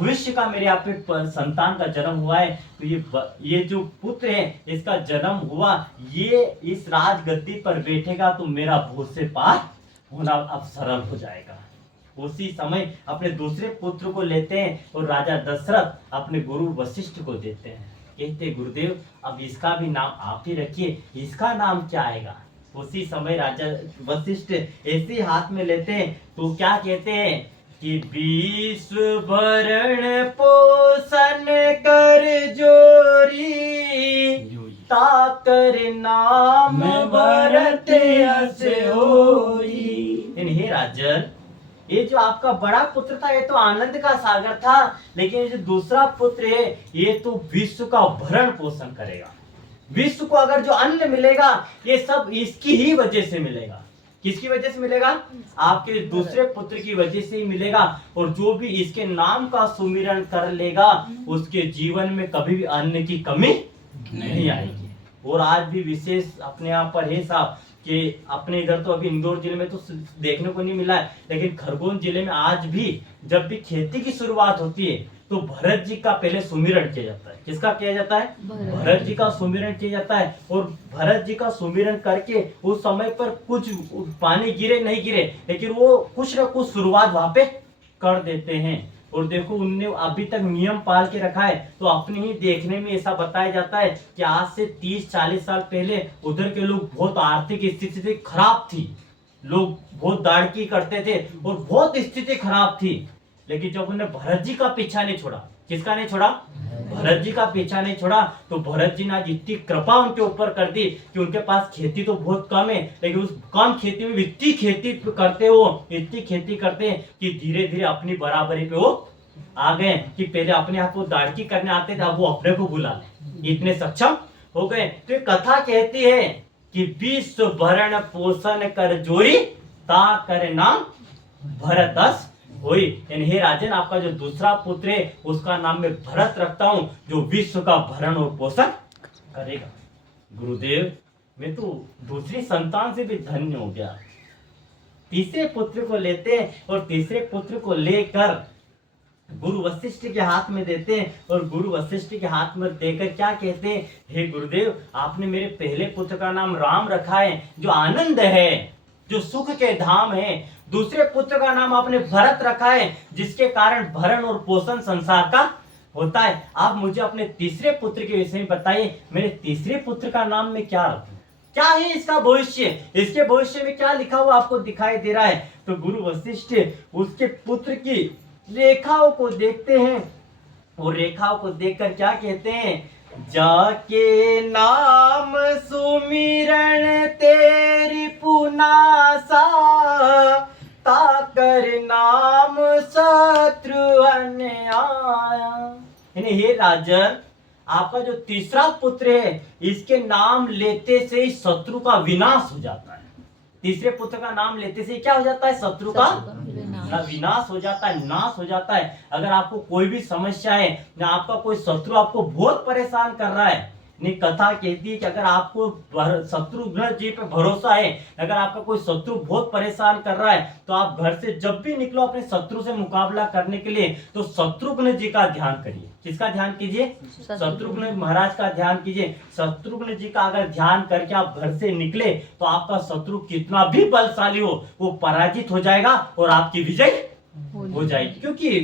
भविष्य का मेरे यहाँ पे संतान का जन्म हुआ है, तो ये जो पुत्र है इसका जन्म हुआ, ये इस राजगद्दी पर बैठेगा तो मेरा भूत से पार होना अब सरल हो जाएगा। उसी समय अपने दूसरे पुत्र को लेते हैं और राजा दशरथ अपने गुरु वशिष्ठ को देते हैं। कहते गुरुदेव अब इसका भी नाम आप ही रखिए, इसका नाम क्या आएगा। उसी समय राजा वशिष्ठ ऐसे हाथ में लेते हैं तो क्या कहते हैं कि विश्व भरण पोषण कर जोरी, ताकर नाम भरत अस होई। हे राजन, ये जो आपका बड़ा पुत्र था ये तो आनंद का सागर था, लेकिन ये जो दूसरा पुत्र है ये तो विश्व का भरण पोषण करेगा। विश्व को अगर जो अन्न मिलेगा ये सब इसकी ही वजह से मिलेगा। किसकी वजह से मिलेगा? आपके दूसरे पुत्र की वजह से ही मिलेगा। और जो भी इसके नाम का सुमिरन कर लेगा उसके जीवन में कभी भी अन्न की कमी नहीं आएगी। और आज भी विशेष अपने यहाँ पर है साहब कि अपने इधर तो अभी इंदौर जिले में तो देखने को नहीं मिला है, लेकिन खरगोन जिले में आज भी जब भी खेती की शुरुआत होती है तो भरत जी का पहले सुमिरन किया जाता है। किसका किया जाता है? भरत जी का सुमिरन किया जाता है। और भरत जी का सुमिरन करके उस समय पर कुछ पानी गिरे नहीं गिरे, लेकिन वो कुछ ना कुछ शुरुआत वहां पे कर देते हैं। और देखो उनने अभी तक नियम पाल के रखा है। तो अपने ही देखने में ऐसा बताया जाता है कि आज से 30-40 साल पहले उधर के लोग बहुत आर्थिक स्थिति से खराब थी, लोग बहुत दाड़की करते थे और बहुत स्थिति खराब थी। लेकिन जब उन्होंने भरत जी का पीछा नहीं छोड़ा, किसका नहीं छोड़ा? भरत जी का पीछा नहीं छोड़ा, तो भरत जी ने आज इतनी कृपा उनके ऊपर कर दी कि उनके पास खेती तो बहुत कम है, लेकिन उस कम खेती में इतनी खेती करते हो, इतनी खेती करते हैं कि धीरे धीरे अपनी बराबरी पे वो आ गए कि पहले अपने आप को दाड़की करने आते थे, अब वो अपने को बुला ले, इतने सक्षम हो गए। तो ये कथा कहती है कि विश्व भरण पोषण कर जोरी, ता कर नाम भरतस होई। यानी हे राजन, आपका जो दूसरा पुत्र है उसका नाम मैं भरत रखता हूं, जो विश्व का भरण और पोषण करेगा। गुरुदेव, मैं तो दूसरी संतान से भी धन्य हो गया। तीसरे पुत्र को लेते हैं और तीसरे पुत्र को लेकर गुरु वशिष्ठ के हाथ में देते हैं। और गुरु वशिष्ठ के हाथ में देकर क्या कहते हैं, हे गुरुदेव, आपने मेरे पहले पुत्र का नाम राम रखा है, जो आनंद है, जो सुख के धाम है। दूसरे पुत्र का नाम आपने भरत रखा है, जिसके कारण भरण और पोषण संसार का होता है। आप मुझे अपने तीसरे पुत्र के विषय में बताइए, मेरे तीसरे पुत्र का नाम मैं क्या रखूं, क्या है इसका भविष्य, इसके भविष्य में क्या लिखा हुआ आपको दिखाई दे रहा है। तो गुरु वशिष्ठ उसके पुत्र की रेखाओं को देखते हैं और रेखाओं को देखकर क्या कहते हैं, जाके नाम सुमिरन तेरी पुनासा, ताकर नाम शत्रु आया। हे राजन, आपका जो तीसरा पुत्र है इसके नाम लेते से ही शत्रु का विनाश हो जाता है। तीसरे पुत्र का नाम लेते से क्या हो जाता है? शत्रु का विनाश हो जाता है, नाश हो जाता है। अगर आपको कोई भी समस्या है ना, आपका कोई शत्रु आपको बहुत परेशान कर रहा है, नहीं कथा कहती है कि अगर आपको शत्रुघ्न जी पे भरोसा है, अगर आपका कोई शत्रु बहुत परेशान कर रहा है, तो आप घर से जब भी निकलो अपने शत्रु से मुकाबला करने के लिए तो शत्रुघ्न जी का ध्यान करिए। किसका ध्यान कीजिए? शत्रुघ्न महाराज का ध्यान कीजिए। शत्रुघ्न जी का अगर ध्यान करके आप घर से निकले तो आपका शत्रु कितना भी बलशाली हो वो पराजित हो जाएगा और आपकी विजय हो जाएगी, क्योंकि